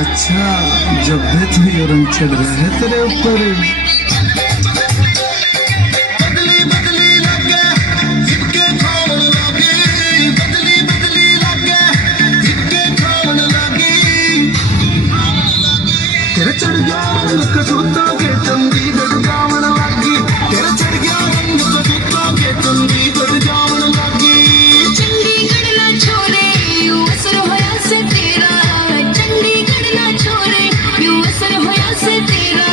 अच्छा जब भी तू ये रंग चढ़ रहा है तेरे ऊपर तेरे चढ़ गया रंग कसूता के चंडीगढ़ जावन लागी तेरे चढ़ गया रंग कसूता के चंडीगढ़ जावन लागी चंडीगढ़ ना छोड़े यूं असर होया से तेरा चंडीगढ़ ना छोड़े यूं असर होया से तेरा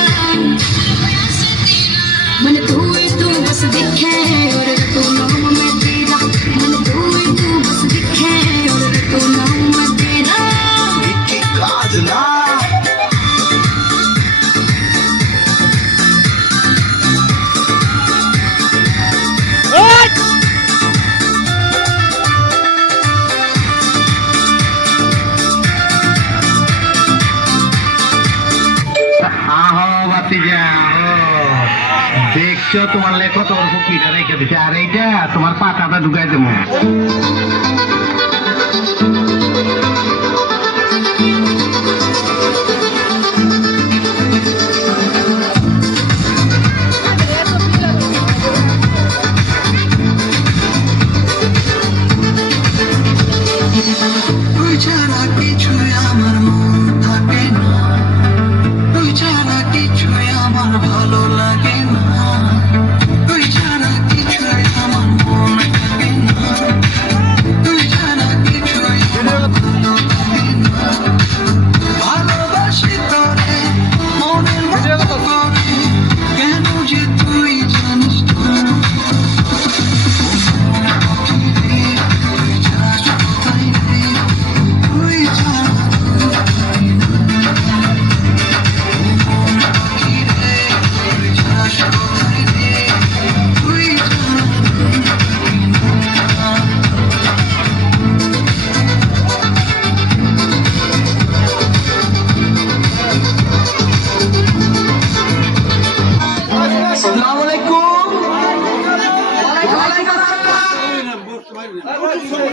मन तू बस दिखे और तू नाम मैं तेरा मन तू बस दिखे और तू नाम मैं तेरा की काजला আহো বাতিজা আহো দেখছো তোমার লেখো তোমার ফুকিটা রেখে দিছে আর এইটা তোমার পাতাটা ঢুকাই দেবো তুই ছাড়া কিছুই আমার মন থাকে না তুই ছাড়া কিছুই আমার ভালো লাগে না তুই ছাড়া কিছুই আমার মন থাকে না তুই ছাড়া কিছুই আমার ভালো লাগে না ভালোবাসি তোরে মনের মতো করে কেন যে তুই জানিস না তুই ছাড়া আসসালামু আলাইকুম ওয়ালাইকুম আসসালাম